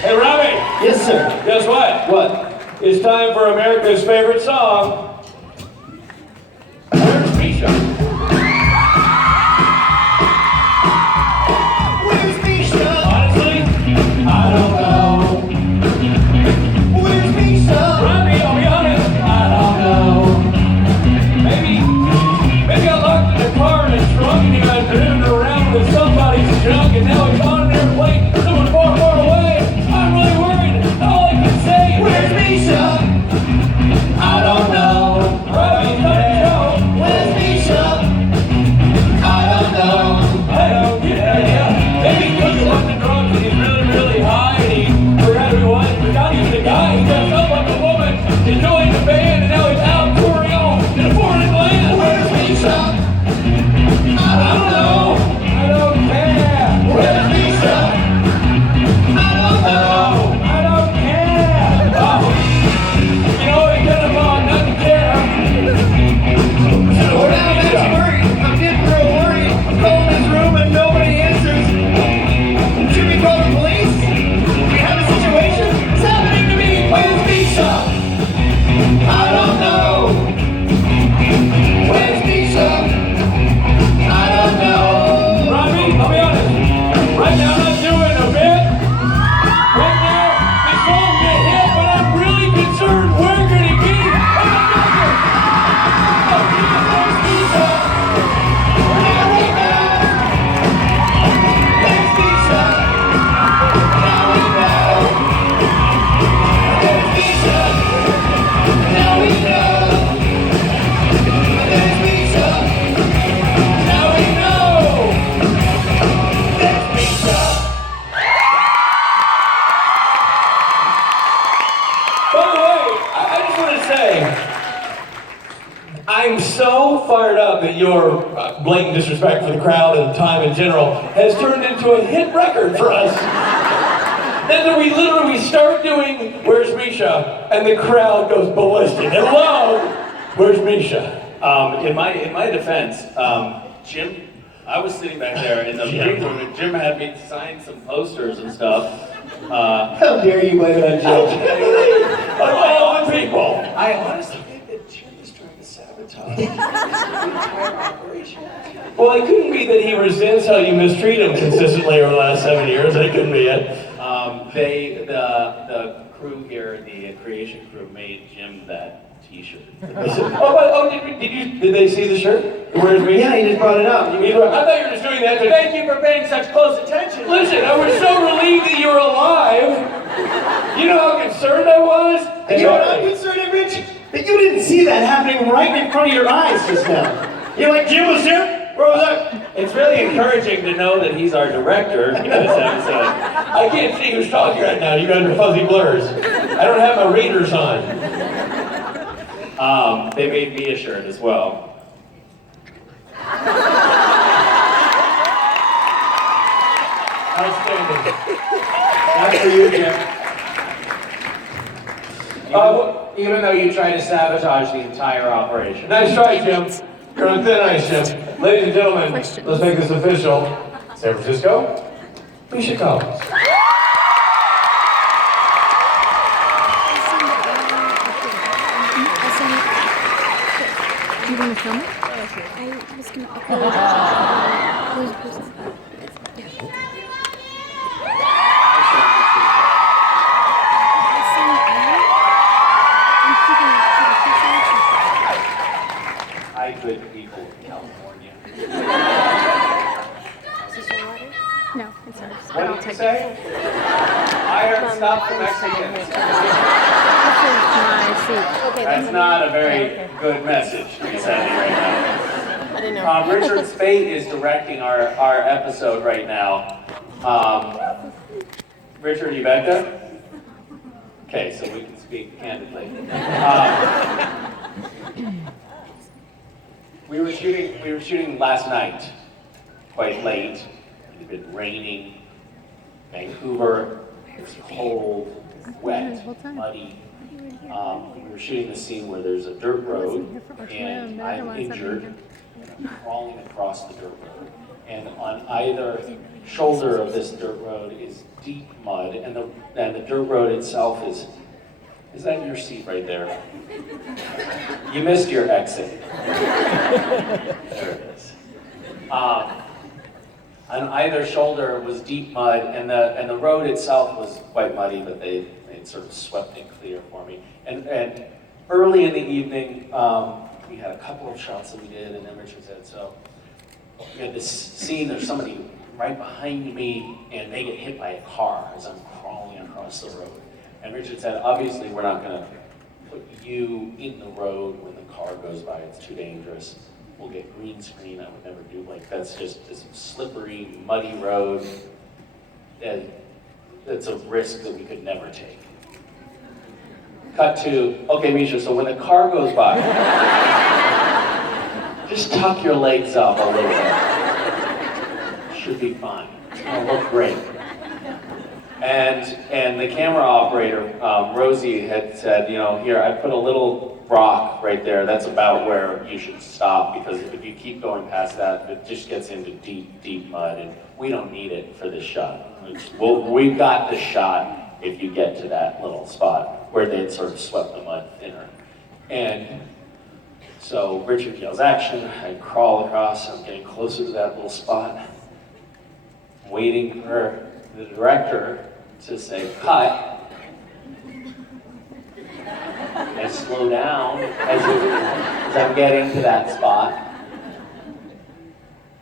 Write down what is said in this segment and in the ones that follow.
Hey, Robbie! Yes, sir. Guess what? What? It's time for America's favorite song. Where's Misha? Where's Misha? Honestly, I don't know. Where's Misha? Robbie, I'll be honest, I don't know. Maybe I locked in the car in a trunk and he got driven around with somebody's junk and now he's on an airplane someone far, far away. I'm really worried. All I can say is, Where's Misha? I don't know. Robbie, don't Where's Misha? I don't know. I don't get it. Maybe because he wasn't drunk and he's really, really high and he forgot who he was. He forgot he was a guy. He dressed up like a woman, enjoying the band, and now he's out touring on in a foreign land. Where's Misha? I don't know. I don't care. Where's Misha? I don't know. I don't care. Oh. You know, he could have gone, not to care. Well, now that's worried. I'm getting real worried. I'm calling his room and nobody answers. Should we call the police? We have a situation? It's happening to me. Where's Misha? I don't know. Where's Misha? I don't know. Robbie, I'll be honest. Right now, I'm not doing a bit. Right now, the song's a hit, but I'm really concerned where could he be? By the way, I just want to say, I'm so fired up that your blatant disrespect for the crowd and time in general has turned into a hit record for us. Then we start doing Where's Misha, and the crowd goes ballistic. Hello, Where's Misha? In my defense, Jim, I was sitting back there in the green room, and Jim had me sign some posters and stuff. How dare you blame it on Jim? Of all the people. I honestly think that Jim is trying to sabotage the entire operation. Well, it couldn't be that he resents how you mistreat him consistently over the last 7 years. That couldn't be it. The crew here, the creation crew, made Jim that T-shirt. Did they see the shirt? Where's Misha? Yeah, he just brought it up. I thought you were just doing that to Thank you for paying such close attention. Listen, I was so relieved that you were alive. You know how concerned I was? And you know what I'm concerned, Rich? That you didn't see that happening right in front of your eyes just now. You're like, Jim was here? Where was I? It's really encouraging to know that he's our director in this episode. I can't see who's talking right now. You guys are fuzzy blurs. I don't have my readers on. They made me a shirt as well. Outstanding. That's for you, Jim. Even though you tried to sabotage the entire operation. Nice try, Jim. You're on thin ice, Jim. Ladies and gentlemen, let's make this official. San Francisco, Misha Collins. Do you want to film it? I was going to upload who's the person? Hi, good people of California. Is this your water? No, it's ours. What did you say? I heard stop the Mexicans. Okay, That's not a very good message to be sending right now. I didn't know. Richard Spate is directing our episode right now. Richard, you back there? Okay, so we can speak candidly. We were shooting last night, quite late. It had been raining. Vancouver, it's cold, wet, muddy. We were shooting a scene where there's a dirt road, and I'm injured, and I'm crawling across the dirt road. And on either shoulder of this dirt road is deep mud, and the dirt road itself is that your seat right there? You missed your exit. There it is. On either shoulder was deep mud, and the road itself was quite muddy, but they sort of swept it clear for me. And early in the evening, we had a couple of shots that we did, and then Richard said, so we had this scene, there's somebody right behind me, and they get hit by a car as I'm crawling across the road. And Richard said, obviously we're not gonna put you in the road when the car goes by, it's too dangerous. We'll get green screen, I would never do, like, that's just this slippery, muddy road. And that's a risk that we could never take. Cut to, okay, Misha, so when the car goes by, just tuck your legs up a little bit. Should be fine. It'll look great. And the camera operator, Rosie, had said, you know, here, I put a little rock right there. That's about where you should stop, because if you keep going past that, it just gets into deep, deep mud, and we don't need it for this shot. We've got the shot if you get to that little spot where they had sort of swept the mud thinner. And so Richard yells action, I crawl across, I'm getting closer to that little spot, waiting for the director to say cut. I slow down as I'm getting to that spot.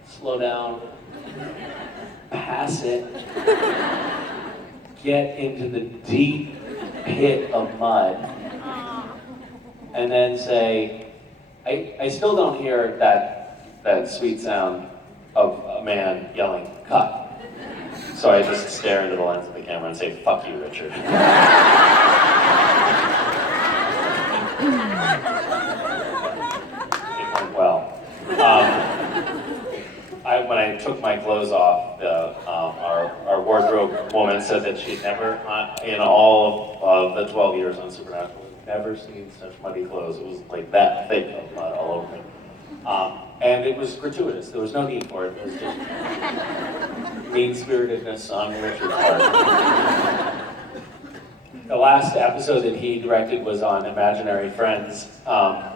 Slow down, pass it, get into the deep pit of mud, and then say, I still don't hear that sweet sound of a man yelling, cut. So I just stare into the lens of the camera and say, fuck you, Richard. It went well. When I took my clothes off, our wardrobe woman said that she'd never, in all of the 12 years on Supernatural, never seen such muddy clothes. It was like that thick of mud all over me. And it was gratuitous. There was no need for it. It was just mean-spiritedness on Richard's part. The last episode that he directed was on Imaginary Friends, and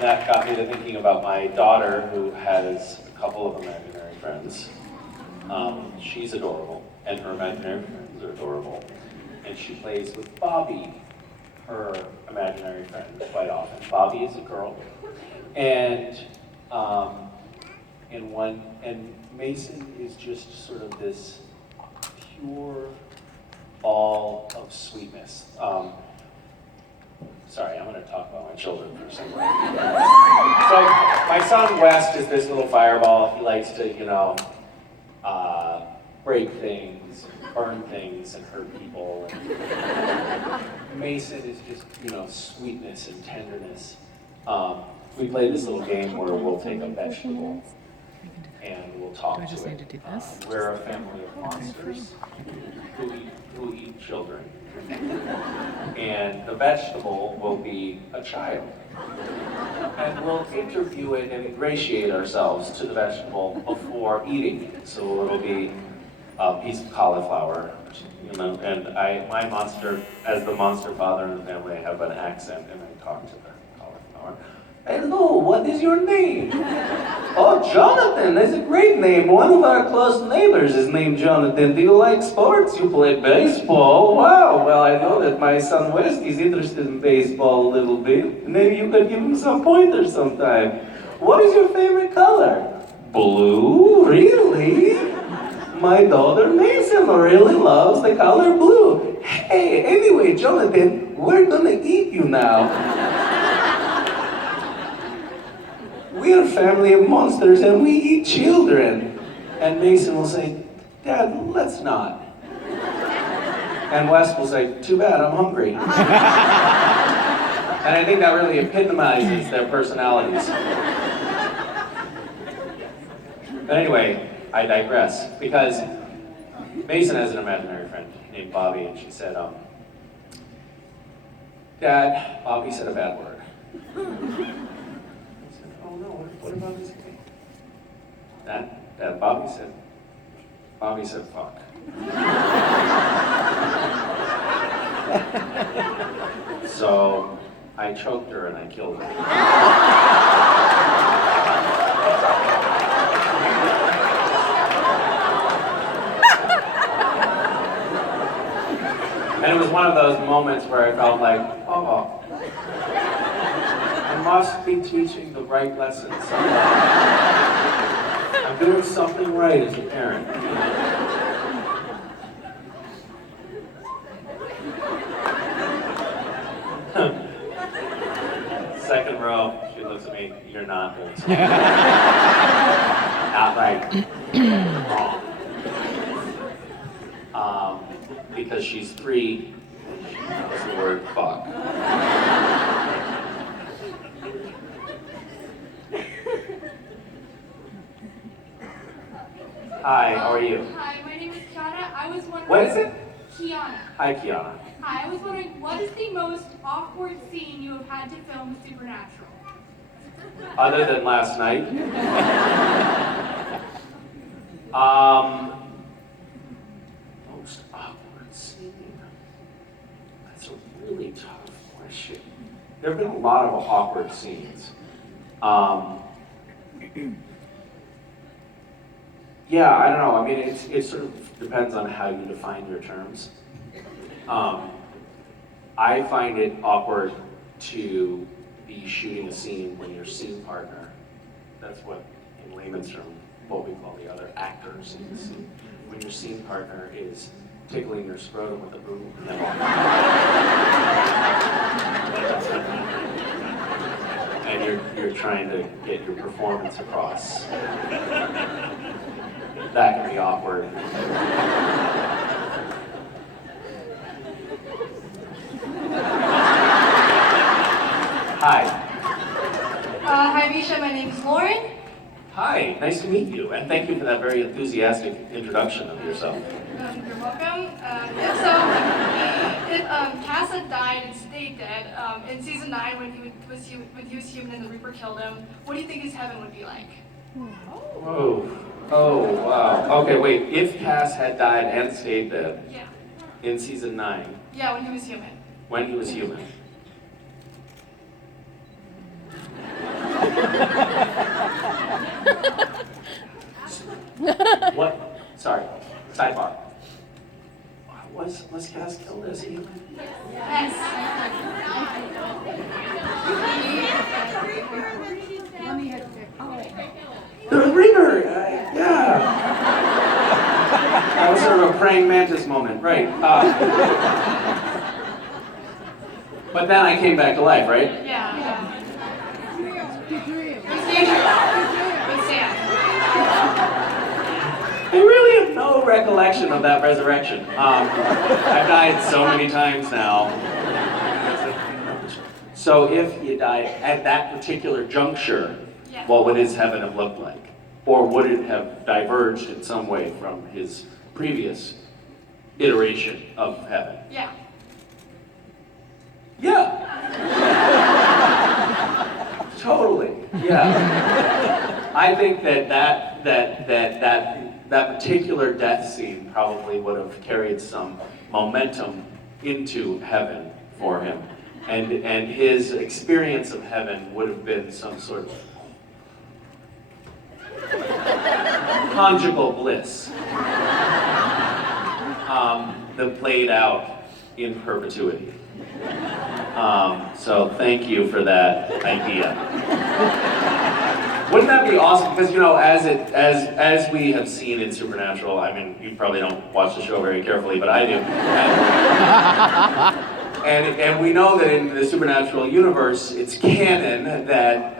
that got me to thinking about my daughter, who has a couple of imaginary friends. She's adorable, and her imaginary friends are adorable. And she plays with Bobby, her imaginary friend, quite often. Bobby is a girl, and Mason is just sort of this pure ball of sweetness. Sorry, I'm going to talk about my children for a second. So my son West is this little fireball. He likes to, break things, burn things, and hurt people. And Mason is just, sweetness and tenderness. We play this little game where we'll take a vegetable and we'll talk to it. We're a family of monsters who eat children. And the vegetable will be a child. And we'll interview it and ingratiate ourselves to the vegetable before eating it. So it'll be a piece of cauliflower, and my monster, as the monster father in the family, I have an accent and I talk to the cauliflower. Hello, what is your name? Oh, Jonathan, that's a great name. One of our close neighbors is named Jonathan. Do you like sports? You play baseball? Wow, well, I know that my son West is interested in baseball a little bit. Maybe you could give him some pointers sometime. What is your favorite color? Blue? Really? My daughter Mason really loves the color blue. Hey, anyway, Jonathan, we're gonna eat you now. We are a family of monsters and we eat children. And Mason will say, Dad, let's not. And Wes will say, too bad, I'm hungry. And I think that really epitomizes their personalities. But anyway, I digress, because Mason has an imaginary friend named Bobby, and she said, Dad, Bobby said a bad word. I said, oh no, what about this game? Dad, Bobby said fuck. So I choked her and I killed her. And it was one of those moments where I felt like, oh, I must be teaching the right lessons. I'm doing something right as a parent. Second row, she looks at me, you're not doing something right. Not right. Wrong. Because she's 3, she knows the word fuck. Hi, how are you? Hi, my name is Kiana. I was wondering... What is it? Kiana. Hi, Kiana. Hi, I was wondering, what is the most awkward scene you have had to film Supernatural? Other than last night? Most awkward scene? That's a really tough question. There have been a lot of awkward scenes. Yeah, I don't know. I mean, it sort of depends on how you define your terms. I find it awkward to be shooting a scene when your scene partner, that's what, in layman's terms, what we call the other actors in the scene, when your scene partner is tickling your scrotum with a boom and you're trying to get your performance across. That can be awkward. Hi. Hi, Misha. My name is Lauren. Hi, nice to meet you, and thank you for that very enthusiastic introduction of yourself. You're welcome. Cass had died and stayed dead in season 9 when he was human and the Reaper killed him. What do you think his heaven would be like? Whoa. Oh, wow. Okay, wait. If Cass had died and stayed dead Yeah. in season 9, Yeah, when he was human. when he was human. What? Sorry. Sidebar. Was Cass killed as a human? Yes. The Reaper! Yeah. That was sort of a praying mantis moment, right? But then I came back to life, right? Yeah. With Sam. I really have no recollection of that resurrection. I've died so many times now. So if you died at that particular juncture, Yeah. what would his heaven have looked like? Or would it have diverged in some way from his previous iteration of heaven? Yeah. Yeah. Totally. Yeah. I think that particular death scene probably would have carried some momentum into heaven for him. And his experience of heaven would have been some sort of conjugal bliss that played out in perpetuity. So thank you for that idea. Wouldn't that be awesome? Because as we have seen in Supernatural, I mean, you probably don't watch the show very carefully, but I do. And we know that in the Supernatural universe, it's canon that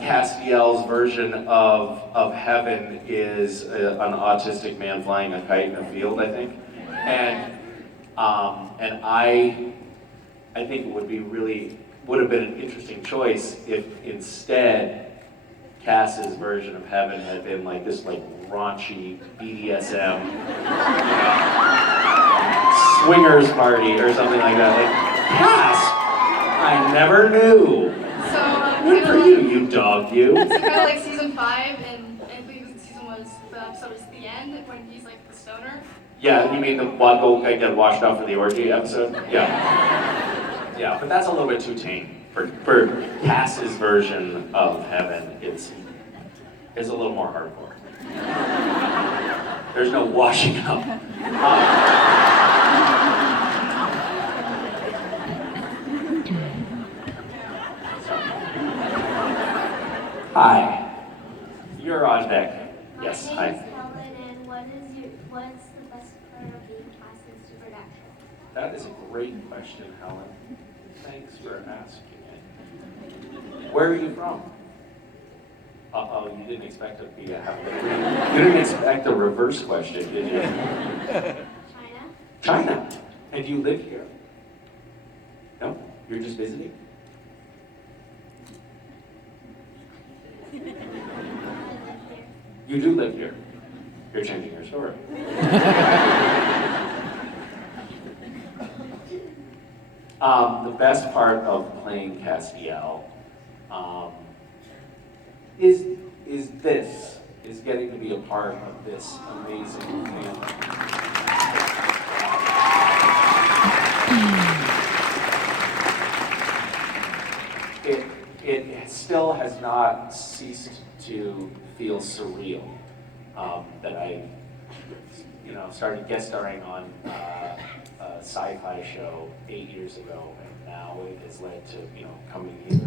Castiel's version of heaven is an autistic man flying a kite in a field, I think. And I think it would have been an interesting choice if instead Cass's version of heaven had been like this raunchy BDSM, swingers party or something like that. Like, Cass, never knew. So Good for you, you dog, you. So kind of like season 5, and I believe the episode was the end when he's like the stoner. Yeah, you mean the one guy get washed out for the orgy episode? Yeah. Yeah, but that's a little bit too tame. For Cass's version of heaven, it's a little more hardcore. There's no washing up. Hi. You're on deck. Yes, My hi. name is Helen, and what's the best part of being cast in Supernatural? That is a great question, Helen. Thanks for asking it. Where are you from? Uh-oh, you didn't expect to be you didn't expect a reverse question, did you? China? China. And you live here? No? You're just visiting? I live here. You do live here. You're changing your story. The best part of playing Castiel is getting to be a part of this amazing family. It still has not ceased to feel surreal that I, started guest starring on a sci-fi show 8 years ago, and now it has led to, coming here.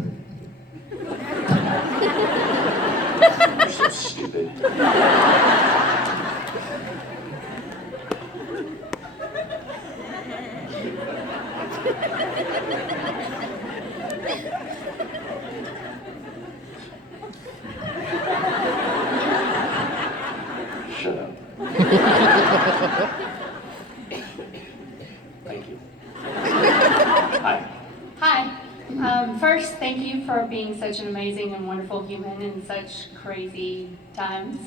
You're so stupid. Shut up. Thank you. Hi. Hi. First, thank you for being such an amazing and wonderful human in such crazy times.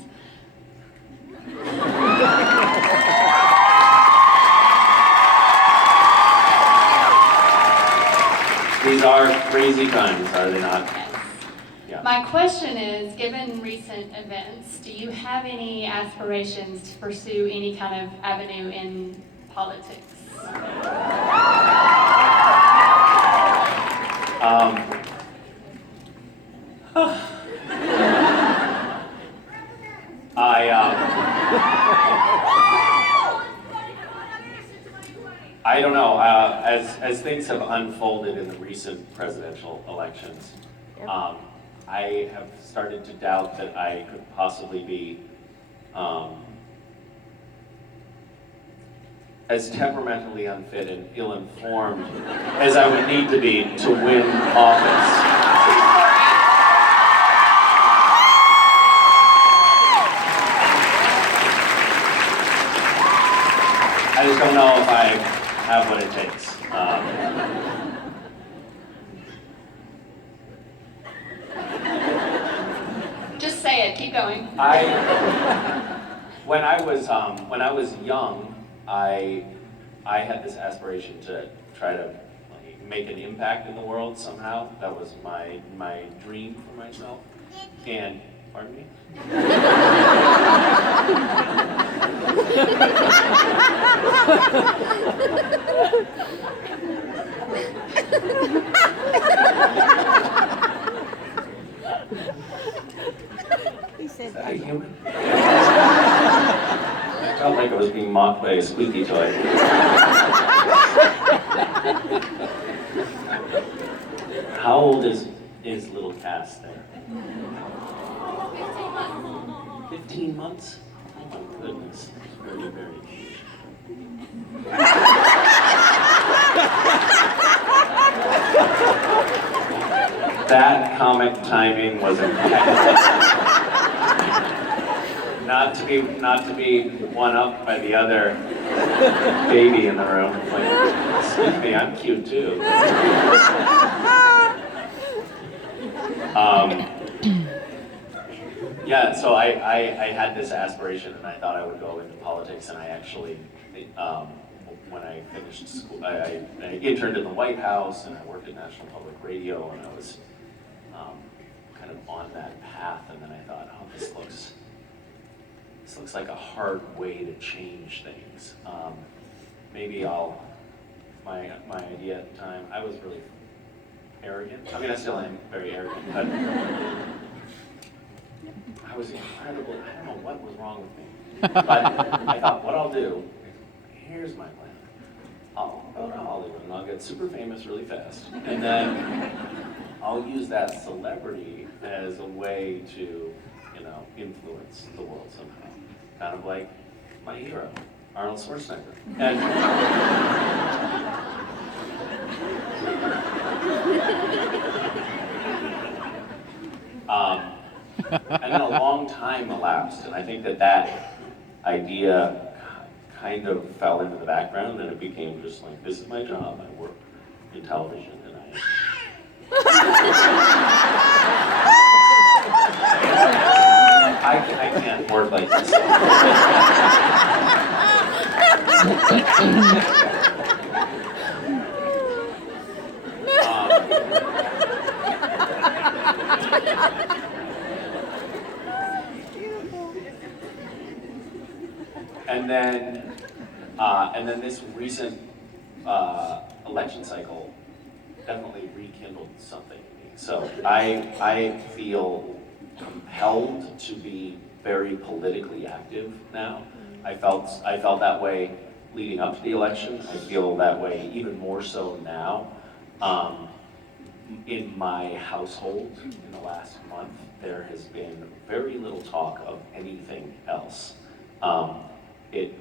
These are crazy times, are they not? Yes. Yeah. My question is, given recent events, do you have any aspirations to pursue any kind of avenue in politics? I don't know. As things have unfolded in the recent presidential elections, I have started to doubt that I could possibly be as temperamentally unfit and ill-informed as I would need to be to win office. I just don't know if I have what it takes. Just say it. Keep going. When I was young, I had this aspiration to try to make an impact in the world somehow. That was my dream for myself. And pardon me. He said Is that a human? I felt like I was being mocked by a squeaky toy. How old is little Cass there? 15 months? Oh my goodness. Very, very cute. That comic timing was impeccable. Not to be one up by the other baby in the room. Like, excuse me, I'm cute too. Yeah, so I had this aspiration, and I thought I would go into politics, and I actually when I finished school, I interned in the White House, and I worked at National Public Radio, and I was kind of on that path, and then I thought, oh, this looks like a hard way to change things. Maybe my idea at the time, I was really arrogant. I mean, I still am very arrogant, but I was incredibly, I don't know what was wrong with me. But I thought, what I'll do, here's my plan. I'll go to Hollywood and I'll get super famous really fast. And then I'll use that celebrity as a way to, influence the world somehow. Kind of like my hero, Arnold Schwarzenegger. And and then a long time elapsed, and I think that idea kind of fell into the background, and it became just like, this is my job. I work in television, and I can't work like this. And then this recent election cycle definitely rekindled something in me. So I feel compelled to be very politically active now. I felt that way leading up to the election. I feel that way even more so now. In my household, in the last month, there has been very little talk of anything else. It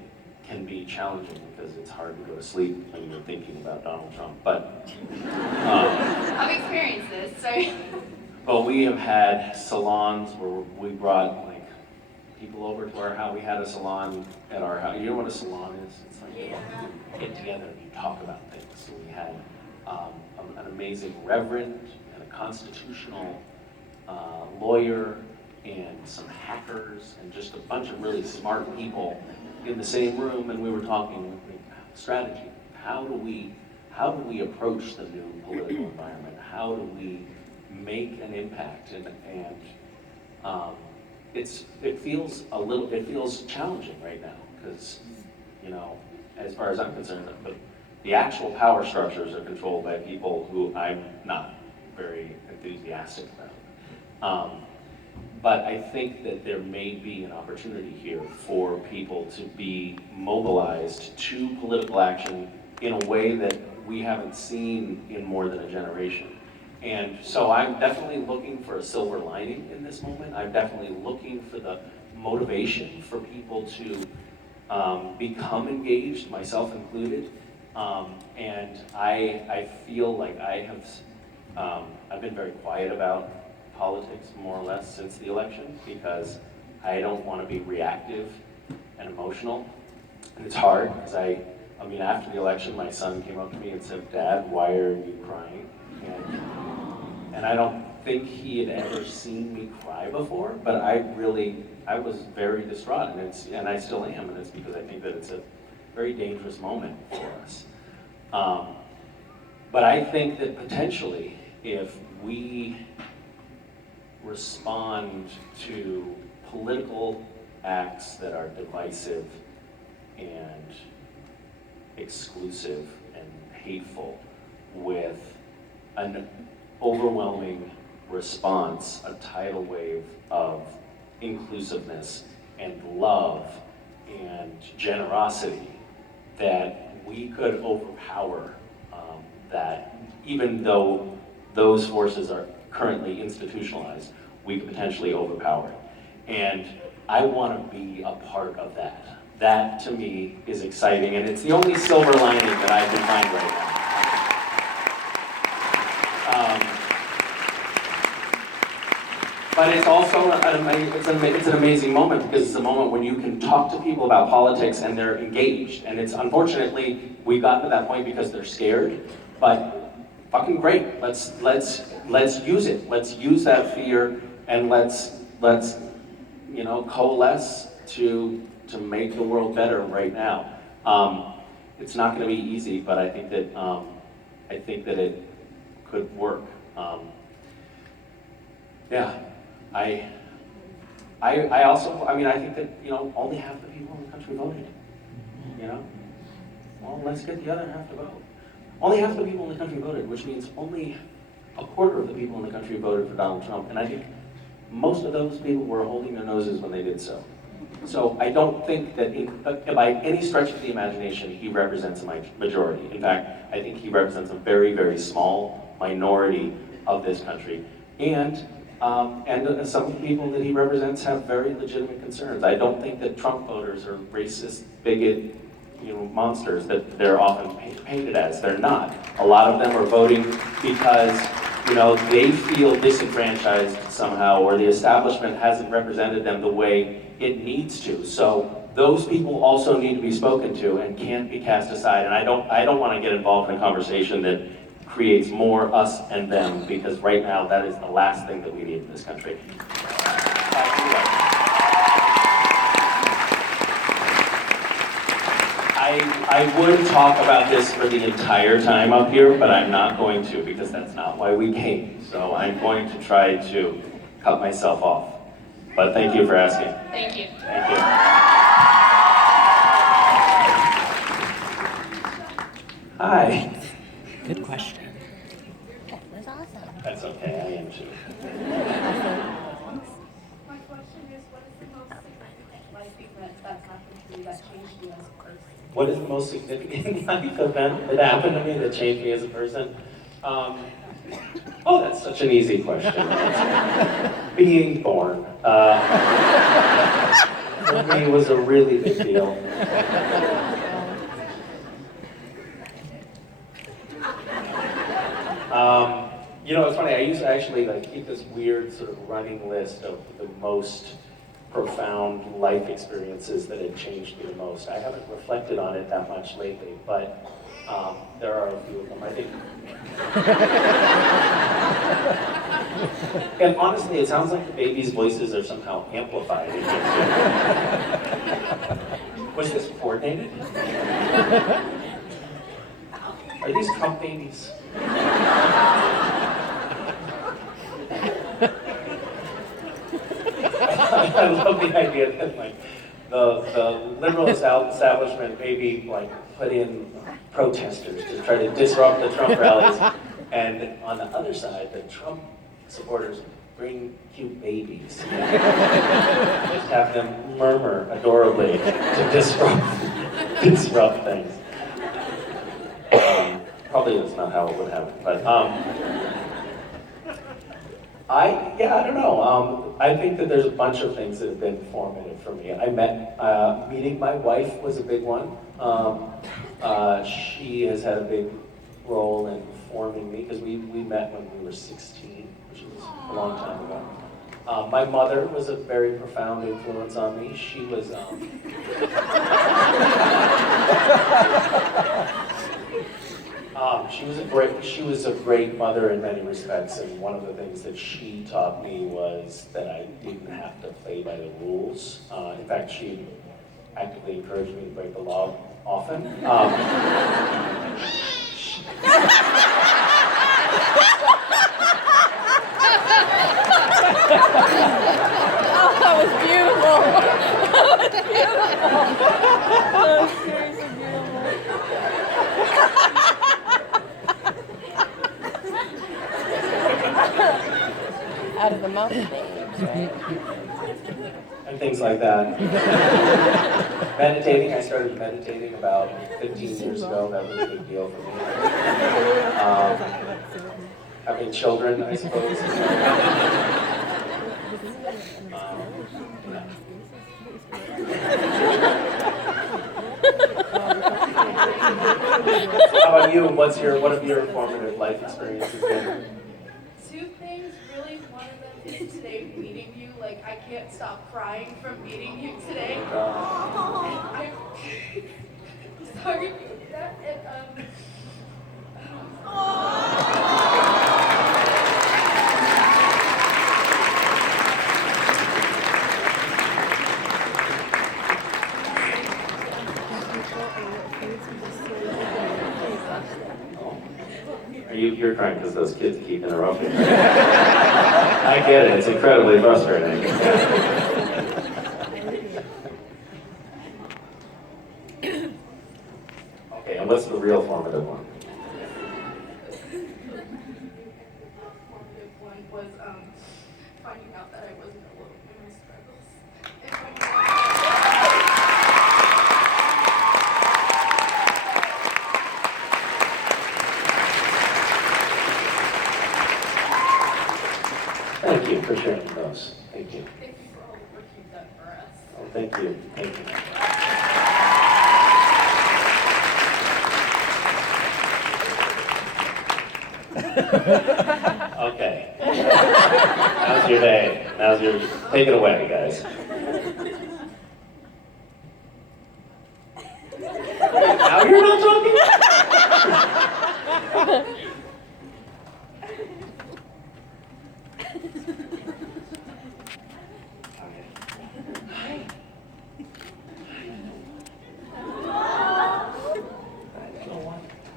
can be challenging because it's hard to go to sleep when you're thinking about Donald Trump. But I've experienced this, so. Well, we have had salons where we brought like people over to our house. We had a salon at our house. You know what a salon is? It's like you get together and you talk about things. So we had an amazing reverend and a constitutional lawyer and some hackers and just a bunch of really smart people in the same room, and we were talking strategy. How do we approach the new political environment? How do we make an impact? And it feels challenging right now because, as far as I'm concerned, the actual power structures are controlled by people who I'm not very enthusiastic about. But I think that there may be an opportunity here for people to be mobilized to political action in a way that we haven't seen in more than a generation. And so I'm definitely looking for a silver lining in this moment. I'm definitely looking for the motivation for people to become engaged, myself included. And I feel like I've been very quiet about politics more or less since the election because I don't want to be reactive and emotional. And it's hard because after the election, my son came up to me and said, "Dad, why are you crying?" And I don't think he had ever seen me cry before, but I was very distraught, and I still am, and it's because I think that it's a very dangerous moment for us. But I think that potentially, if we respond to political acts that are divisive and exclusive and hateful with an overwhelming response, a tidal wave of inclusiveness and love and generosity, that we could overpower that, even though those forces are currently institutionalized, we could potentially overpower it. And I want to be a part of that. That, to me, is exciting, and it's the only silver lining that I can find right now. But it's also it's an amazing moment because it's a moment when you can talk to people about politics and they're engaged. And it's unfortunately we've gotten to that point because they're scared. But fucking great. Let's use it. Let's use that fear and let's coalesce to make the world better right now. it's not going to be easy, but I think that it could work. Yeah, I also, I mean, I think that, you know, only half the people in the country voted, you know? Well, let's get the other half to vote. Only half the people in the country voted, which means only a quarter of the people in the country voted for Donald Trump, and I think most of those people were holding their noses when they did so. So I don't think that by any stretch of the imagination, he represents a majority. In fact, I think he represents a very, very small minority of this country. And some of the people that he represents have very legitimate concerns. I don't think that Trump voters are racist, bigot, you know, monsters that they're often painted as. They're not. A lot of them are voting because, you know, they feel disenfranchised somehow, or the establishment hasn't represented them the way it needs to. So those people also need to be spoken to and can't be cast aside. And I don't want to get involved in a conversation that creates more us and them, because right now that is the last thing that we need in this country. I would talk about this for the entire time up here, but I'm not going to, because that's not why we came. So I'm going to try to cut myself off. But thank you for asking. Thank you. Thank you. Hi. Good question. That's awesome. That's okay, I am too. My question is, what is the most significant life event that's happened to you that changed you as a person? What is the most significant life event that happened to me that changed me as a person? Oh, that's such an easy question. Being born. For me was a really big deal. You know, it's funny, I used to actually like keep this weird sort of running list of the most profound life experiences that had changed me the most. I haven't reflected on it that much lately, but there are a few of them, I think. And honestly, it sounds like the babies' voices are somehow amplified. Was this coordinated? Are these Trump babies? I love the idea that like the liberal establishment maybe like put in protesters to try to disrupt the Trump rallies, and on the other side, the Trump supporters bring cute babies. Just have them murmur adorably to disrupt things. Probably that's not how it would happen, but I don't know. I think that there's a bunch of things that have been formative for me. Meeting my wife was a big one. She has had a big role in forming me, because we met when we were 16, which was a long time ago. My mother was a very profound influence on me. She was she was a great mother in many respects, and one of the things that she taught me was that I didn't have to play by the rules. In fact, she actively encouraged me to break the law often. That was beautiful. That was beautiful. That was seriously beautiful. Out of the mouth of babes, right? And things like that. Meditating, I started meditating about 15 years ago. That was a big deal for me. Having children, I suppose. How about you? What have your formative life experiences been? Two things, really. One of them is today meeting you. Like, I can't stop crying from meeting you today. I'm sorry for that. And, those kids keep interrupting me. I get it, it's incredibly frustrating. Okay, and what's the real formative one? Formative one was finding out that I wasn't alone in my struggles. Thank you for sharing those. Thank you. Thank you for all the work you've done for us. Oh, thank you. Thank you. Okay. How's your day? Take it away, guys. Now you're not talking?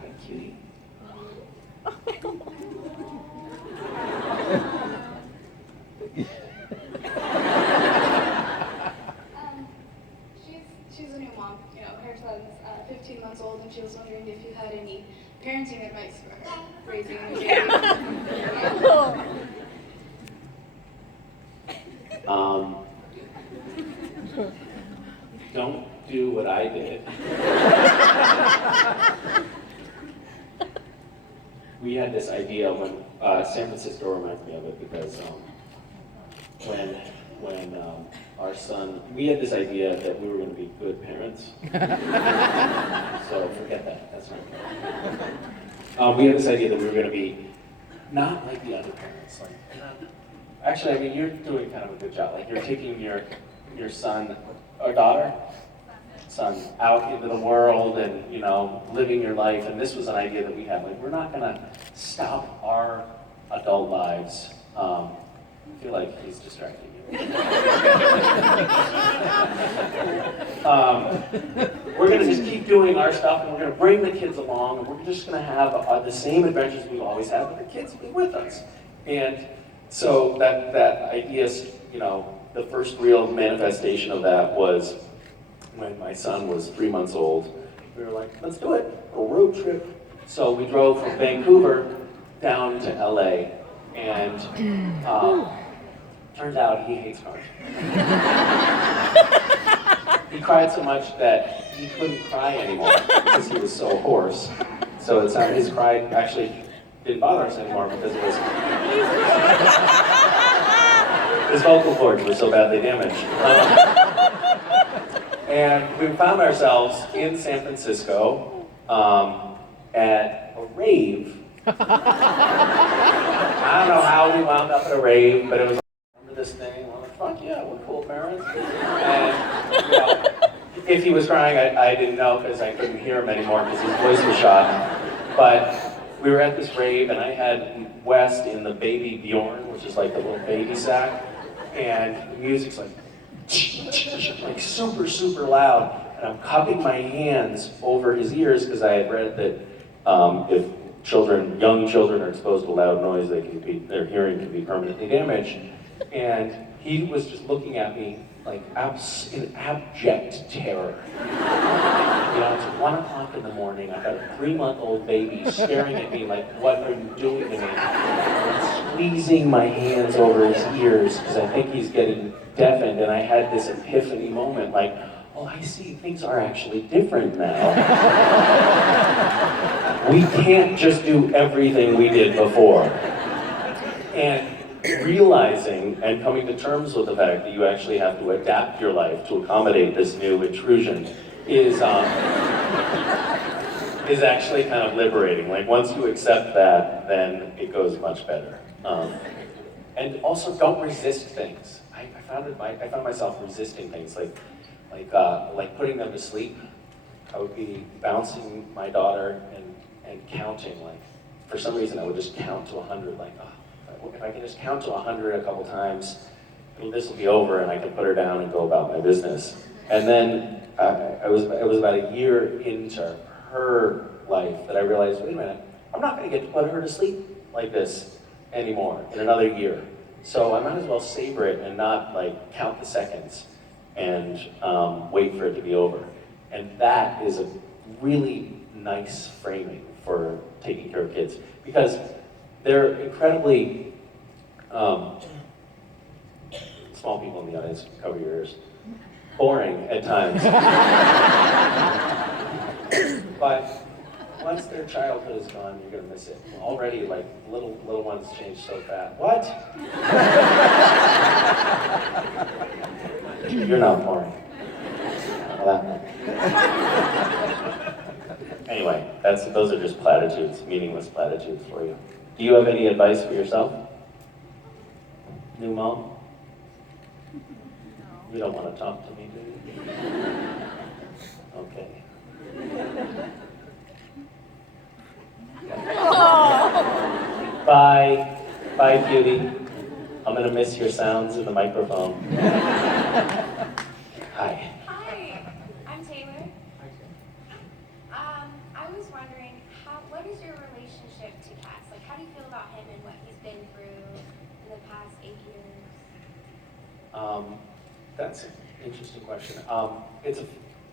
Hi, cutie. She's a new mom. You know, her son's 15 months old, and she was wondering if you had any parenting advice for her raising a new baby. Don't do what I did. We had this idea when San Francisco reminds me of it because when our son, we had this idea that we were going to be good parents. So forget that. That's not good. We had this idea that we were going to be not like the other parents. Like, actually, I mean, you're doing kind of a good job. Like, you're taking your son or daughter, son, out into the world and, you know, living your life. And this was an idea that we had. Like, we're not going to stop our adult lives. I feel like he's distracting you. We're going to just keep doing our stuff, and we're going to bring the kids along, and we're just going to have the same adventures we've always had, but the kids will be with us. And so that idea, you know, the first real manifestation of that was when my son was 3 months old. We were like, let's do it, a road trip. So we drove from Vancouver down to LA, and turns out he hates cars. He cried so much that he couldn't cry anymore because he was so hoarse. So it's not, his cry actually didn't bother us anymore because it was his vocal cords were so badly damaged. And we found ourselves in San Francisco at a rave. I don't know how we wound up at a rave, but it was this thing. We're like, fuck yeah, we're cool parents. And, you know, if he was crying, I didn't know because I couldn't hear him anymore because his voice was shot. But we were at this rave, and I had West in the baby Bjorn, which is like the little baby sack, and the music's like super, super loud, and I'm cupping my hands over his ears because I had read that if young children are exposed to loud noise, their hearing can be permanently damaged. And he was just looking at me like in abject terror. You know, it's 1 o'clock in the morning. I've got a 3-month-old baby staring at me like, what are you doing to me? I'm squeezing my hands over his ears because I think he's getting deafened. And I had this epiphany moment like, oh, I see, things are actually different now. We can't just do everything we did before. And realizing and coming to terms with the fact that you actually have to adapt your life to accommodate this new intrusion is actually kind of liberating. Like, once you accept that, then it goes much better. And also, don't resist things. I found myself resisting things, like putting them to sleep. I would be bouncing my daughter and counting. Like, for some reason, I would just count to 100. Like, oh, if I can just count to 100 a couple times, this will be over, and I can put her down and go about my business. And then it was about a year into her life that I realized, wait a minute, I'm not going to get to put her to sleep like this anymore in another year. So I might as well savor it and not like count the seconds and wait for it to be over. And that is a really nice framing for taking care of kids, because they're incredibly, small people in the audience, cover your ears, boring at times. But once their childhood is gone, you're gonna miss it. Already, like, little ones change so fast. What? You're not boring. Anyway, those are just platitudes, meaningless platitudes for you. Do you have any advice for yourself? New mom? You don't want to talk to me, do you? Okay. Bye. Bye, cutie. I'm gonna miss your sounds in the microphone. Hi. Hi, I'm Taylor. I was wondering, what is your relationship to Cass? Like, how do you feel about him and what he's been through in the past 8 years? That's an interesting question. It's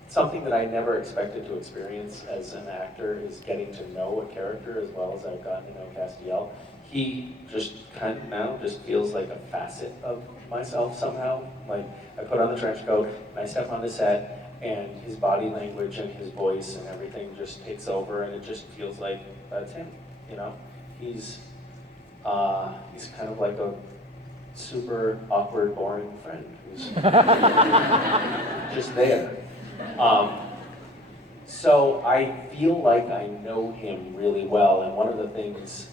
something that I never expected to experience as an actor, is getting to know a character as well as I've gotten to know Castiel. He just kind of now just feels like a facet of myself somehow. Like, I put on the trench coat and I step on the set, and his body language and his voice and everything just takes over, and it just feels like that's him, you know? He's kind of like a super awkward, boring friend who's just there. So I feel like I know him really well, and one of the things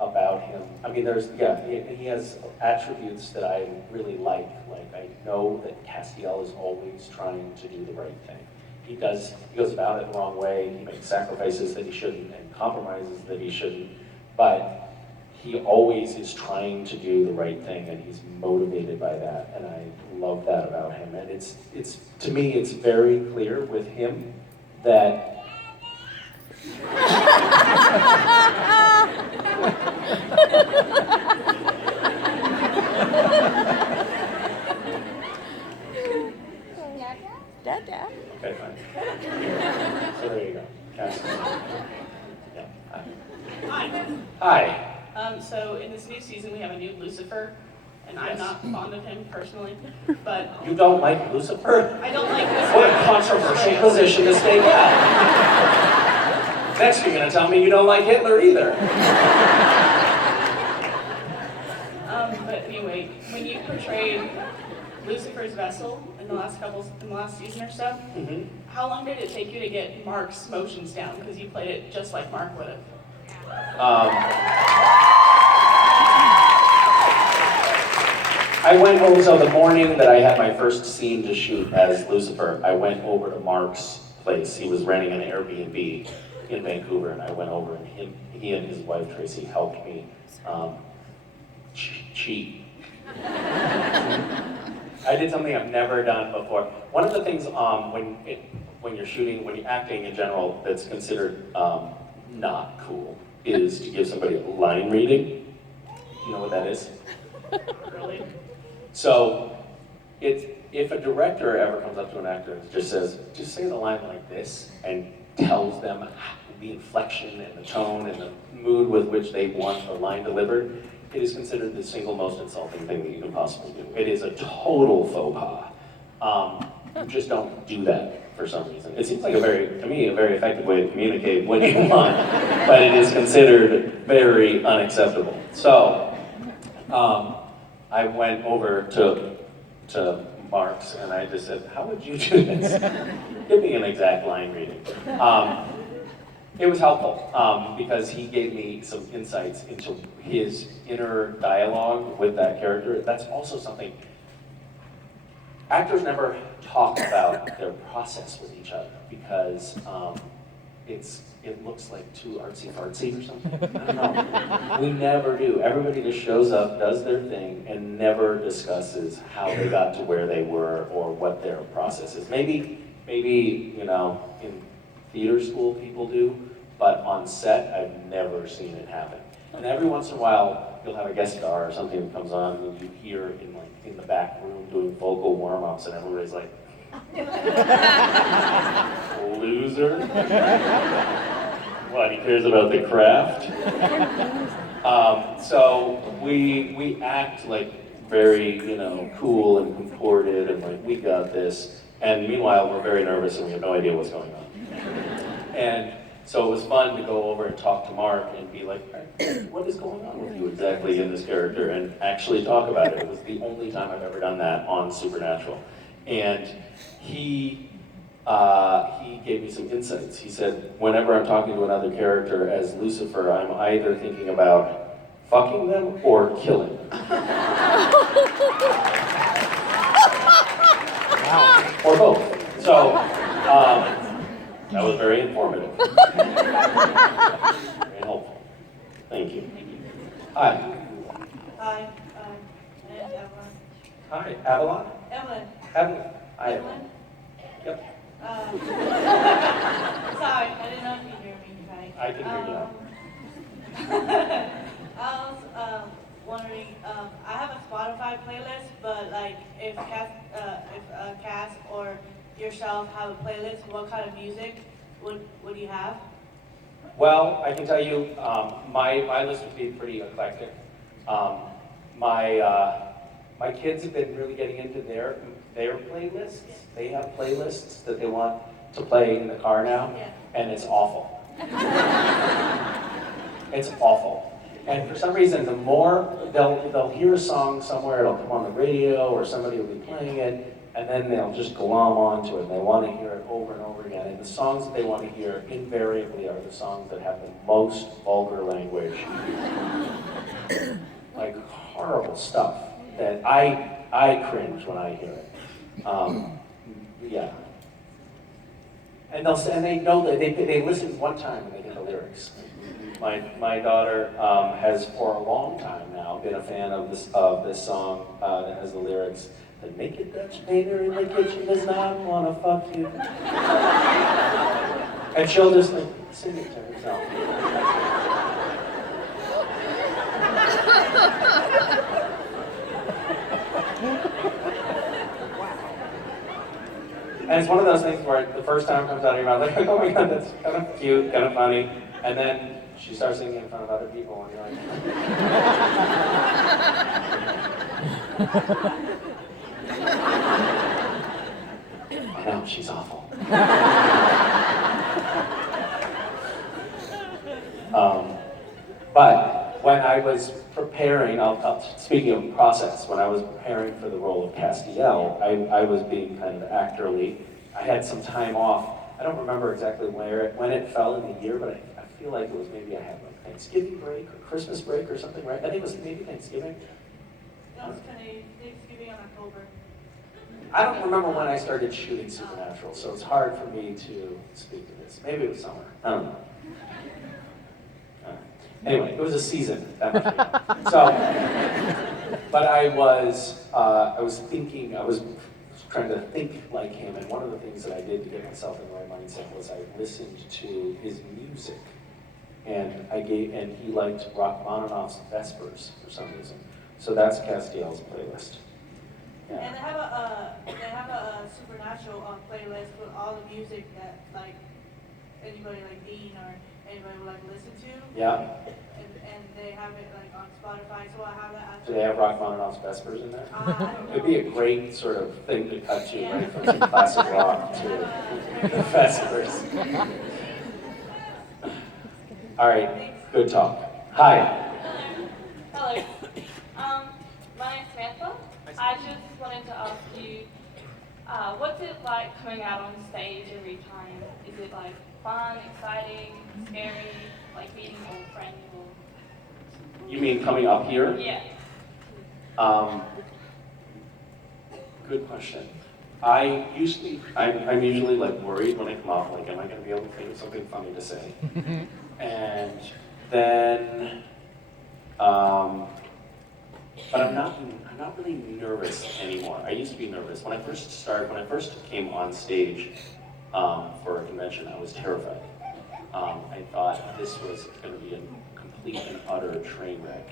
about him, I mean, he has attributes that I really like. Like, I know that Castiel is always trying to do the right thing. He goes about it the wrong way, he makes sacrifices that he shouldn't, and compromises that he shouldn't, but he always is trying to do the right thing, and he's motivated by that, and I love that about him. And it's to me, it's very clear with him that Dada. okay, fine. So there you go. Cass. Yeah. Hi. Hi. So in this new season, we have a new Lucifer, and I'm not fond of him personally, but You don't like Lucifer? I don't like this. What a controversial position to stake out. Next, you're going to tell me you don't like Hitler either. But anyway, when you portrayed Lucifer's vessel in the last season or so, how long did it take you to get Mark's motions down? Because you played it just like Mark would have. I went over, so the morning that I had my first scene to shoot as Lucifer, I went over to Mark's place. He was renting an Airbnb in Vancouver, and I went over, and he and his wife Tracy helped me cheat. I did something I've never done before. One of the things when you're shooting, when you're acting in general, that's considered not cool, is to give somebody a line reading. You know what that is? Really? So, if a director ever comes up to an actor and just says, just say the line like this, and tells them the inflection and the tone and the mood with which they want the line delivered, it is considered the single most insulting thing that you can possibly do. It is a total faux pas. You just don't do that for some reason. It seems like a very effective way to communicate what you want, but it is considered very unacceptable. So, I went over to Mark's and I just said, how would you do this? Give me an exact line reading. It was helpful because he gave me some insights into his inner dialogue with that character. That's also something, actors never talk about their process with each other because it looks like too artsy-fartsy or something. I don't know. We never do. Everybody just shows up, does their thing, and never discusses how they got to where they were or what their process is. Maybe you know, in theater school people do, but on set, I've never seen it happen. And every once in a while, you'll have a guest star or something that comes on, and you hear in the back room doing vocal warm-ups, and everybody's like, loser. What, he cares about the craft? So we act like very, cool and comported and like, we got this. And meanwhile, we're very nervous and we have no idea what's going on. And so it was fun to go over and talk to Mark and be like, what is going on with you exactly in this character? And actually talk about it. It was the only time I've ever done that on Supernatural. And he gave me some insights. He said, whenever I'm talking to another character as Lucifer, I'm either thinking about fucking them or killing them. Or both. So, that was very informative. Very helpful. Thank you. Hi. Hi, my name is Evelyn. Hi, Avalon? Evelyn. Evelyn. Hi, Evelyn? Yep. Sorry, I didn't know if you hear me. Hi. I can hear you. I was wondering, I have a Spotify playlist, but like if Cass or yourself have a playlist, what kind of music would you have? Well, I can tell you, my list would be pretty eclectic. My kids have been really getting into their playlists. They have playlists that they want to play in the car now, and it's awful. It's awful. And for some reason, the more they'll hear a song somewhere, it'll come on the radio, or somebody will be playing it, and then they'll just glom onto it. They want to hear it over and over again. And the songs that they want to hear invariably are the songs that have the most vulgar language. Like horrible stuff that I cringe when I hear it. Yeah. And they know that they listen one time and they get the lyrics. My daughter has for a long time now been a fan of this song that has the lyrics. The naked Dutch painter in the kitchen does not want to fuck you. And she'll just like sing it to herself. And it's one of those things where the first time it comes out of your mouth, like, oh my god, that's kind of cute, kind of funny. And then she starts singing in front of other people, and you're like, I know, she's awful. But when I was preparing, speaking of process, when I was preparing for the role of Castiel, I was being kind of actorly. I had some time off. I don't remember exactly when it fell in the year, but I feel like it was maybe I had like Thanksgiving break or Christmas break or something, right? I think it was maybe Thanksgiving. That was kind of Thanksgiving in October. I don't remember when I started shooting Supernatural, so it's hard for me to speak to this. Maybe it was summer. I don't know. Anyway, it was a season. That must be it. So, but I was trying to think like him, and one of the things that I did to get myself in the right mindset was I listened to his music, and he liked Rachmaninoff's Vespers for some reason. So that's Castiel's playlist. Yeah. And they have a Supernatural playlist with all the music that like anybody like Dean or anybody would like listen to. Yeah. And they have it like on Spotify, so I have that. Do they have Rachmaninoff's Vespers in there? It'd be a great sort of thing to cut to, right? From some classic rock to Vespers. All right, good talk. Hi. Hello. My name's Samantha. I just wanted to ask you, what's it like coming out on stage every time? Is it like fun, exciting, scary, like meeting old friends? Or... You mean coming up here? Yeah. Good question. I'm usually like worried when I come up, like, am I going to be able to think of something funny to say? And then, but I'm not really nervous anymore. I used to be nervous. When I first came on stage for a convention, I was terrified. I thought this was going to be a complete and utter train wreck,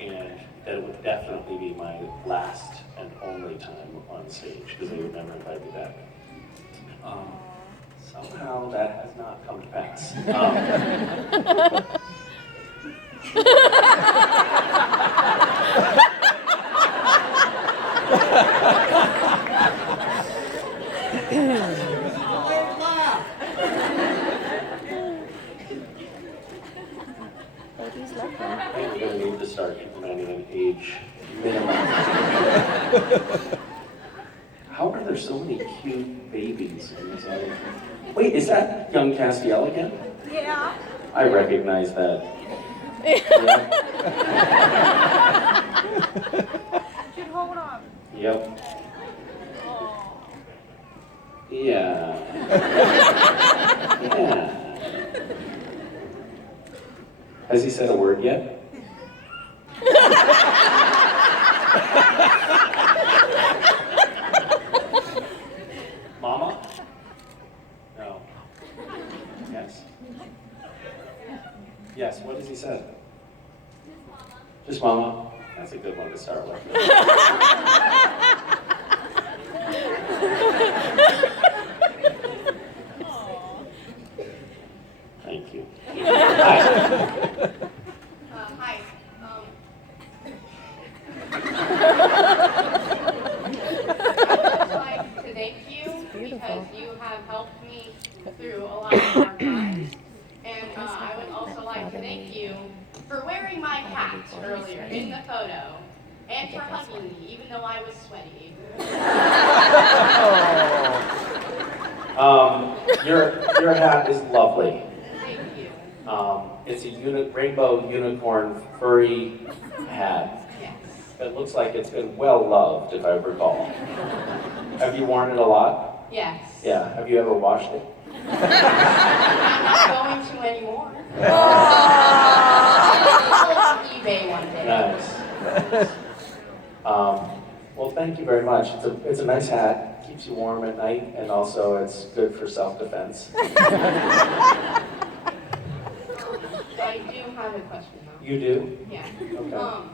and that it would definitely be my last and only time on stage, because they would never invite me back. Somehow that has not come to pass. Baby's laughing. I think we're going to need to start implementing an age minimum. How are there so many cute babies in this audience? Wait, is that young Castiel again? Yeah. I recognize that. Should hold on. Yep. Yeah. Yeah. Has he said a word yet? Mama? No. Yes? Yes, what has he said? Just mama. That's a good one to start with. Thank you. Hi. Hi. I'd like to thank you because you have helped me through a lot of hard times. And I would also like to thank you for wearing my hat earlier in the photo and for hugging me even though I was sweaty. Your hat is lovely. Thank you. It's a rainbow unicorn furry hat. Yes. It looks like it's been well loved, if I recall. Have you worn it a lot? Yes. Yeah. Have you ever washed it? I'm not going to anymore. eBay one day. Nice. Well, thank you very much. It's a nice hat. Keeps you warm at night, and also it's good for self-defense. I do have a question though. You do? Yeah. Okay.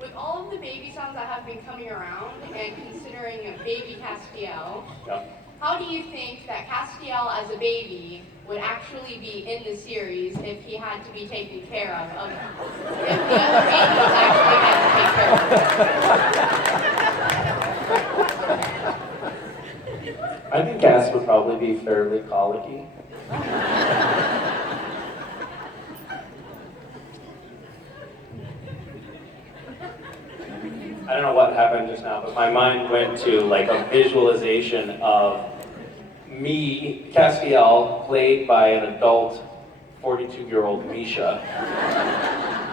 With all of the baby sounds that have been coming around, and considering baby Castiel, Yeah. how do you think that Castiel as a baby would actually be in the series if he had to be taken care of if the other babies actually had to take care of him? I think Cass would probably be fairly colicky. I don't know what happened just now, but my mind went to like a visualization of me, Castiel, played by an adult 42-year-old Misha,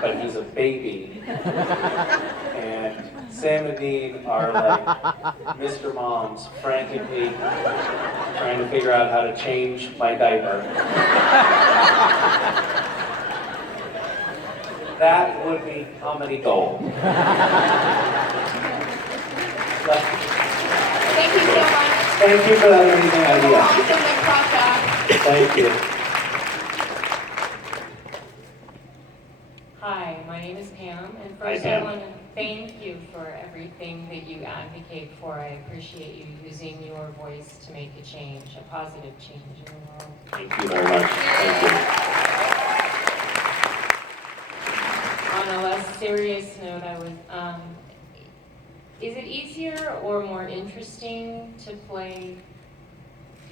but he's a baby. And Sam and Dean are like Mr. Moms, frantically trying to figure out how to change my diaper. That would be comedy gold. Thank you so much. Thank you for that amazing idea. Awesome and cross out. Thank you. Hi, my name is Pam, and Hi, first Pam. I want to thank you for everything that you advocate for. I appreciate you using your voice to make a change, a positive change in the world. Thank you very much. Thank you. On a less serious note, is it easier or more interesting to play,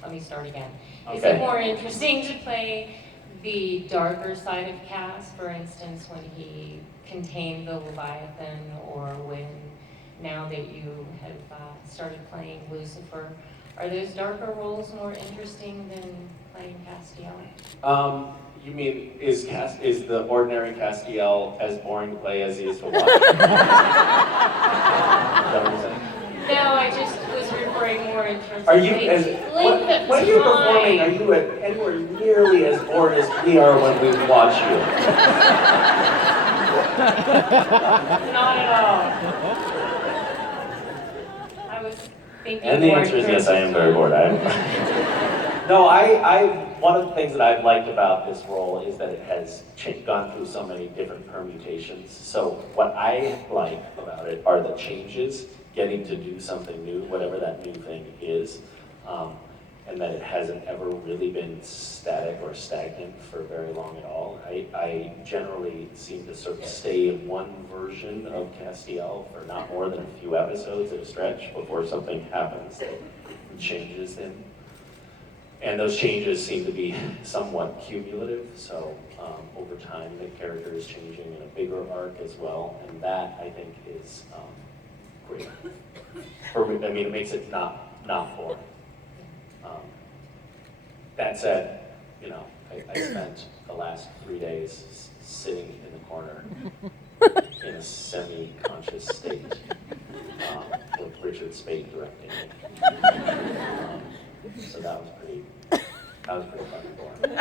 let me start again. Is Okay. it more interesting to play the darker side of Cass, for instance, when he contained the Leviathan, or when, now that you have started playing Lucifer, are those darker roles more interesting than playing Castiel? You mean, is the ordinary Castiel as boring to play as he is to watch? Is that what you're saying? No, I just was referring more in terms Are of you, length when of you're time. performing, are you anywhere nearly as bored as we are when we watch you? Not at all. I was thinking And the more answer is in yes, terms I am of very bored. No, one of the things that I've liked about this role is that it has gone through so many different permutations. So what I like about it are the changes, getting to do something new, whatever that new thing is, and that it hasn't ever really been static or stagnant for very long at all. I generally seem to sort of stay in one version of Castiel for not more than a few episodes at a stretch before something happens that changes them. And those changes seem to be somewhat cumulative, so over time the character is changing in a bigger arc as well, and that I think is great. I mean, it makes it not boring. That said, you know, I spent the last 3 days sitting in the corner in a semi-conscious state with Richard Spade directing me. So that was pretty fucking boring.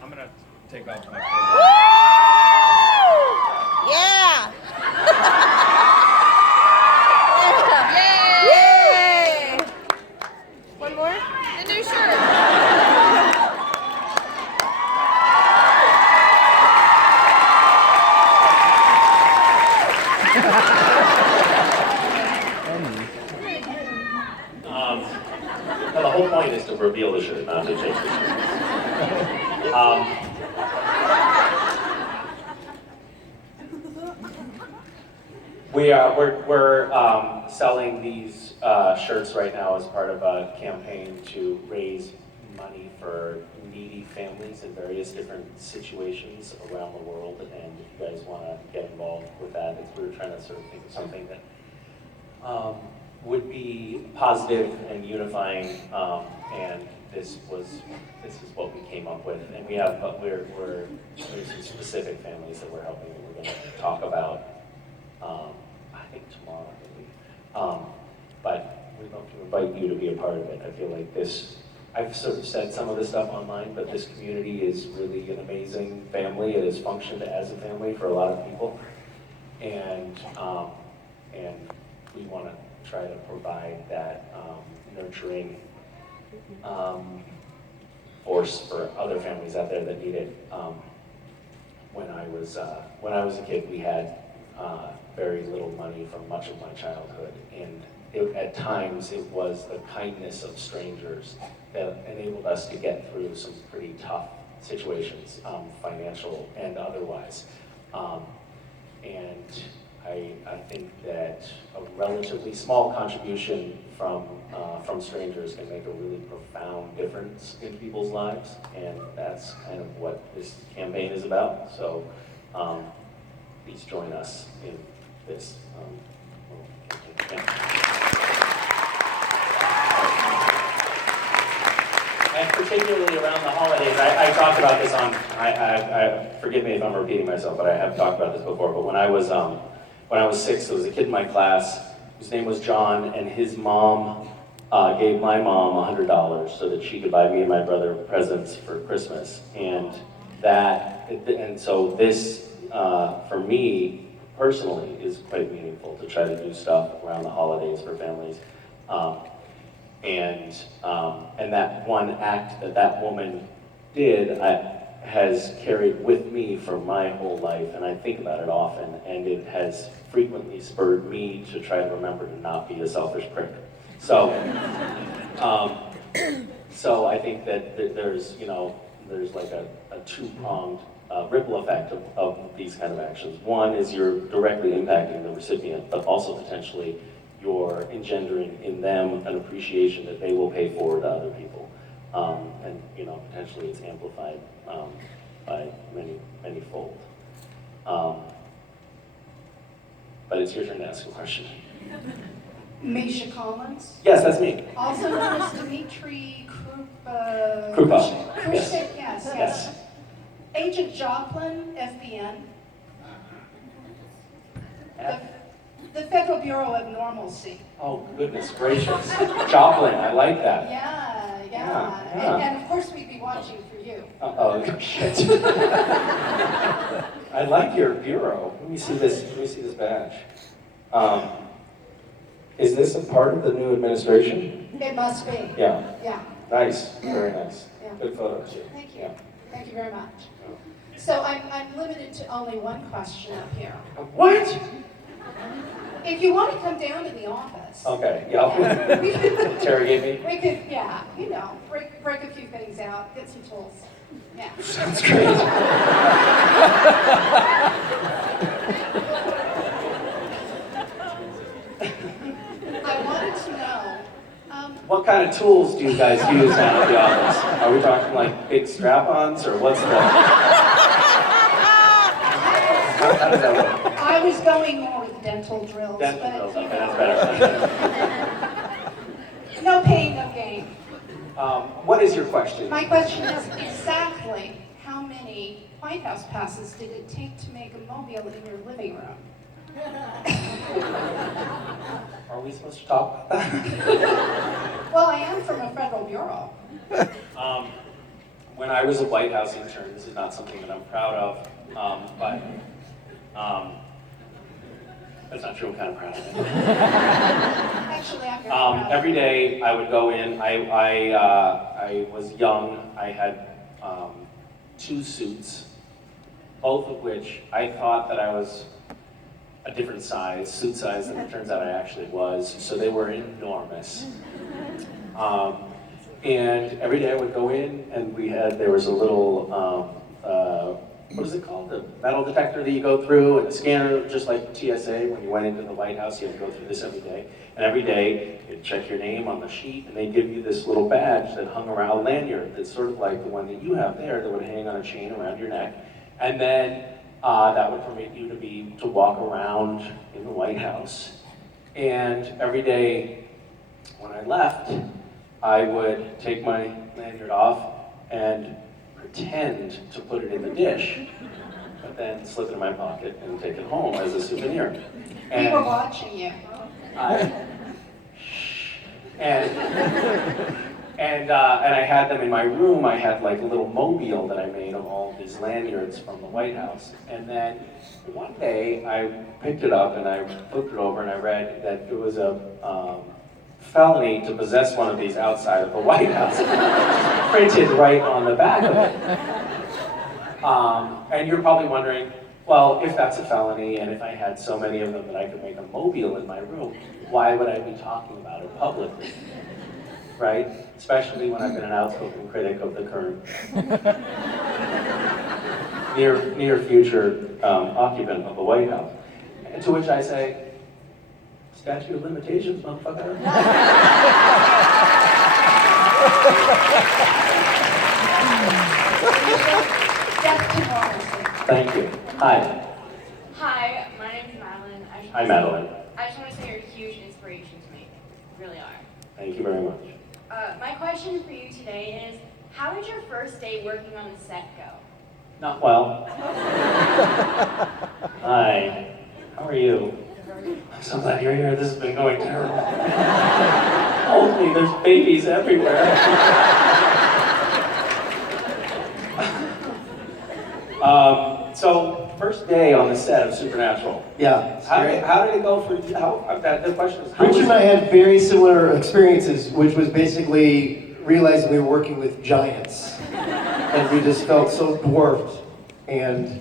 I'm gonna take off my Yeah! Yay! One more? The new shirt. Well, the whole point is to reveal the shirt, not to change the shirt. We're selling these shirts right now as part of a campaign to raise money for needy families in various different situations around the world. And if you guys want to get involved with that, we're trying to sort of think of something that would be positive and unifying. And this is what we came up with. And we have there's some specific families that we're helping that we're going to talk about. I think tomorrow, maybe. But we'd love to invite you to be a part of it. I feel like I've sort of said some of this stuff online, but this community is really an amazing family. It has functioned as a family for a lot of people. And we want to try to provide that nurturing force for other families out there that need it. When I was a kid, we had very little money from much of my childhood, and at times it was the kindness of strangers that enabled us to get through some pretty tough situations, financial and otherwise. And I think that a relatively small contribution from strangers can make a really profound difference in people's lives, and that's kind of what this campaign is about. So please join us in this campaign. And particularly around the holidays, I talked about this forgive me if I'm repeating myself, but I have talked about this before, but when I was 6, there was a kid in my class whose name was John, and his mom gave my mom $100 so that she could buy me and my brother presents for Christmas. And so this, for me personally, is quite meaningful to try to do stuff around the holidays for families. And that one act that woman did has carried with me for my whole life, and I think about it often, and it has frequently spurred me to try to remember to not be a selfish prick. So, so I think that there's like a two-pronged ripple effect of these kind of actions. One is you're directly impacting the recipient, but also potentially you're engendering in them an appreciation that they will pay forward to other people. And potentially it's amplified by many fold. But it's your turn to ask a question. Misha Collins, Yes, that's me. also known as Dmitry Krupa. Krusik, yes. Agent Joplin, FBN. The Federal Bureau of Normalcy. Oh, goodness gracious. Joplin, I like that. Yeah. Yeah. And of course, we'd be watching for you. Oh, shit. I like your bureau. Let me see this badge. Is this a part of the new administration? It must be. Yeah. Yeah. Nice. Very nice. Yeah. Good photo too. Thank you. Yeah. Thank you very much. So I'm limited to only one question up here. What? If you want to come down to the office. Okay. Yeah. We could Interrogate me. We could, yeah, you know, break a few things out, get some tools. Yeah. Sounds great. I wanted to know. What kind of tools do you guys use down at the office? Are we talking like big strap-ons or what's the? How does that work? I was going more with dental drills. Dental but, drills. you Okay, know, that's better. No pain, no gain. What is your question? My question is exactly how many White House passes did it take to make a mobile in your living room? Are we supposed to talk about that? Well, I am from a federal bureau. When I was a White House intern, this is not something that I'm proud of, but that's not true. I'm kind of proud of it. Actually, I'm very proud. Every day I would go in. I was young. I had 2 suits, both of which I thought that I was a different suit size, than it turns out I actually was. So they were enormous. And every day I would go in, and there was a little, what is it called? The metal detector that you go through, and a scanner, just like TSA, when you went into the White House, you had to go through this every day. And every day, you'd check your name on the sheet, and they'd give you this little badge that hung around, a lanyard that's sort of like the one that you have there, that would hang on a chain around your neck. And then that would permit you to walk around in the White House. And every day when I left, I would take my lanyard off and pretend to put it in the dish, but then slip it in my pocket and take it home as a souvenir. We were watching you. And I had them in my room. I had like a little mobile that I made of all of these lanyards from the White House. And then one day I picked it up and I flipped it over and I read that it was a felony to possess one of these outside of the White House. Printed right on the back of it. And you're probably wondering, well, if that's a felony and if I had so many of them that I could make a mobile in my room, why would I be talking about it publicly? Right? Especially when I've been an outspoken critic of the current near future occupant of the White House. And to which I say, statute of limitations, motherfucker. Thank you. Hi. Hi, my name's Madeline. Hi, Madeline. I just want to say you're a huge inspiration to me. You really are. Thank you very much. My question for you today is, how did your first day working on the set go? Not well. Hi. How are you? I'm so glad you're here. This has been going terrible. Only there's babies everywhere. So first day on the set of Supernatural. Yeah. How did it go for you? The question is, how Richard was and I had very similar experiences, which was basically realizing we were working with giants. And we just felt so dwarfed. And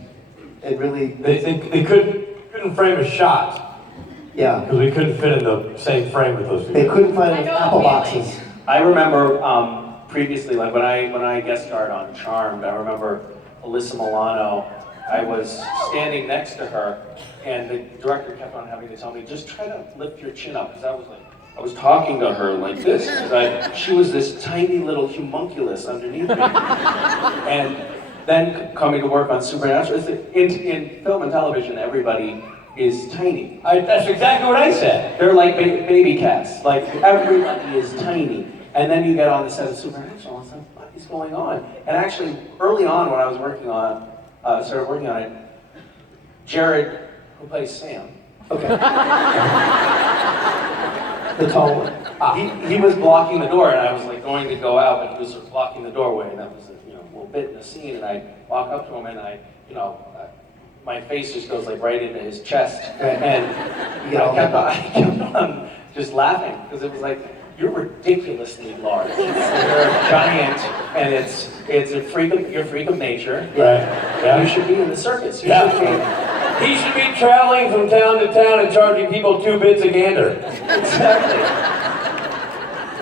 it really... They couldn't frame a shot. Yeah. Because we couldn't fit in the same frame with those people. They couldn't find enough apple boxes. I remember previously, like when I guest starred on Charmed, I remember Alyssa Milano. I was standing next to her, and the director kept on having to tell me, just try to lift your chin up, because I was talking to her like this, because she was this tiny little homunculus underneath me. And then coming to work on Supernatural, in film and television, everybody is tiny. That's exactly what I said. They're like baby cats. Like, everybody is tiny. And then you get on the set of Supernatural, and it's like, what is going on? And actually, early on when I was started working on it, Jared, who plays Sam, okay. The tall one. He was blocking the door, and I was like going to go out, but he was blocking the doorway, and that was a little bit in the scene. And I walk up to him, and my face just goes like right into his chest, and I kept on just laughing because it was like, you're ridiculously large. You're giant, and you're a freak of nature. Right. Yeah. You should be in the circus. He should be traveling from town to town and charging people 2 bits a gander.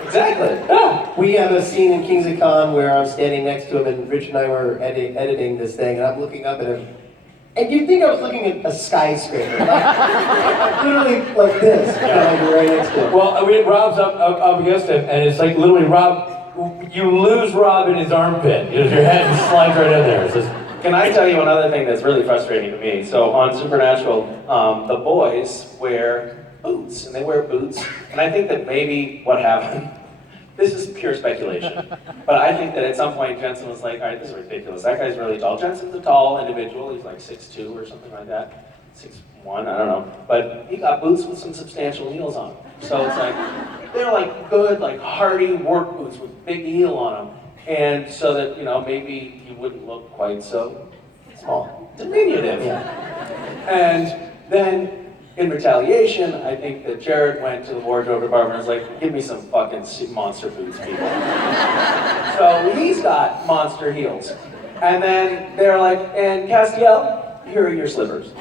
Exactly. Yeah. We have a scene in Kings of Con where I'm standing next to him, and Rich and I were editing this thing, and I'm looking up at him. And you'd think I was looking at a skyscraper. Literally like this, like right next to him. Well, Rob's up against him, and it's like literally Rob, you lose Rob in his armpit. Your head slides right in there. It's just, can I tell you another thing that's really frustrating to me? So on Supernatural, the boys wear boots, and they wear boots. And I think that maybe what happened, this is pure speculation, but I think that at some point Jensen was like, all right, this is ridiculous. That guy's really tall. Jensen's a tall individual. He's like 6'2" or something like that. 6'1", I don't know. But he got boots with some substantial heels on them. So it's like, they're like good, like hardy work boots with big heel on them. And so that, maybe you wouldn't look quite so small, diminutive. Yeah. And then, in retaliation, I think that Jared went to the wardrobe department and was like, give me some fucking monster boots, people. So he's got monster heels. And then they're like, and Castiel, here are your slippers.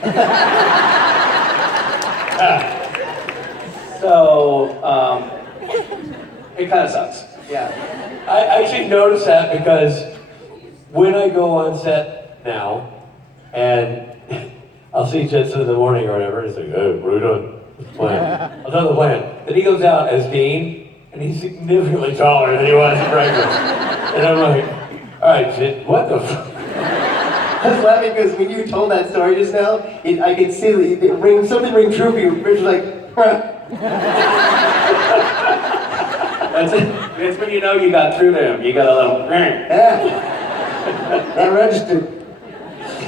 So, it kind of sucks. Yeah. I actually noticed that because when I go on set now, and I'll see Jensen in the morning or whatever, he's like, hey, what are we doing? Plan. I'll tell the plan. Then he goes out as Dean, and he's significantly taller than he was at breakfast. And I'm like, all right, Jen, what the fuck? I was laughing because when you told that story just now, I could see something ring true for you. Rich was like, That's it. It's when you know you got through to him. You got a little, yeah. That registered.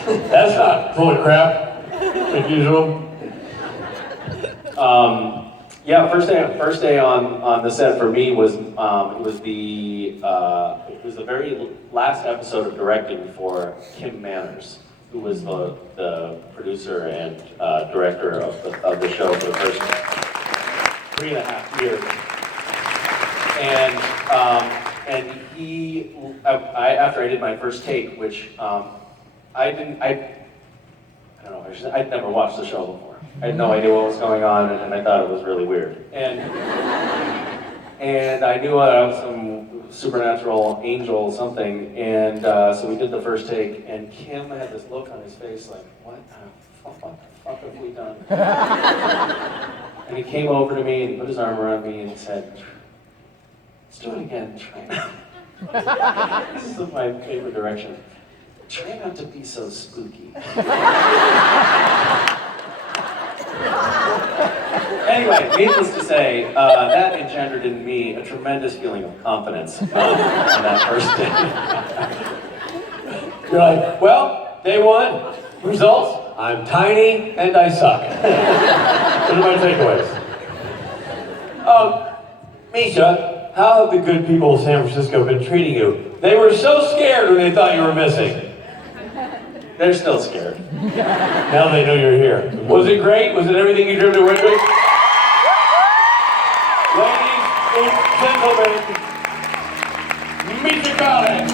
That's not full of crap, like usual. Yeah, first day on the set for me was it was the very last episode of directing for Kim Manners, who was the producer and director of the show for the first 3.5 years. And he, after I did my first take, which I'd never watched the show before. I had no idea what was going on, and I thought it was really weird. And I knew I was some supernatural angel something, and so we did the first take, and Kim had this look on his face like, what the fuck have we done? And he came over to me, and he put his arm around me, and he said, let's do it again, try now. This is my favorite direction. Try not to be so spooky. Anyway, needless to say, that engendered in me a tremendous feeling of confidence on that first day. You're like, well, day 1, results, I'm tiny and I suck. Those are my takeaways. Misha, how have the good people of San Francisco been treating you? They were so scared when they thought you were missing. They're still scared. Now they know you're here. Was it great? Was it everything you dreamed it would be? Ladies and gentlemen, Misha Collins.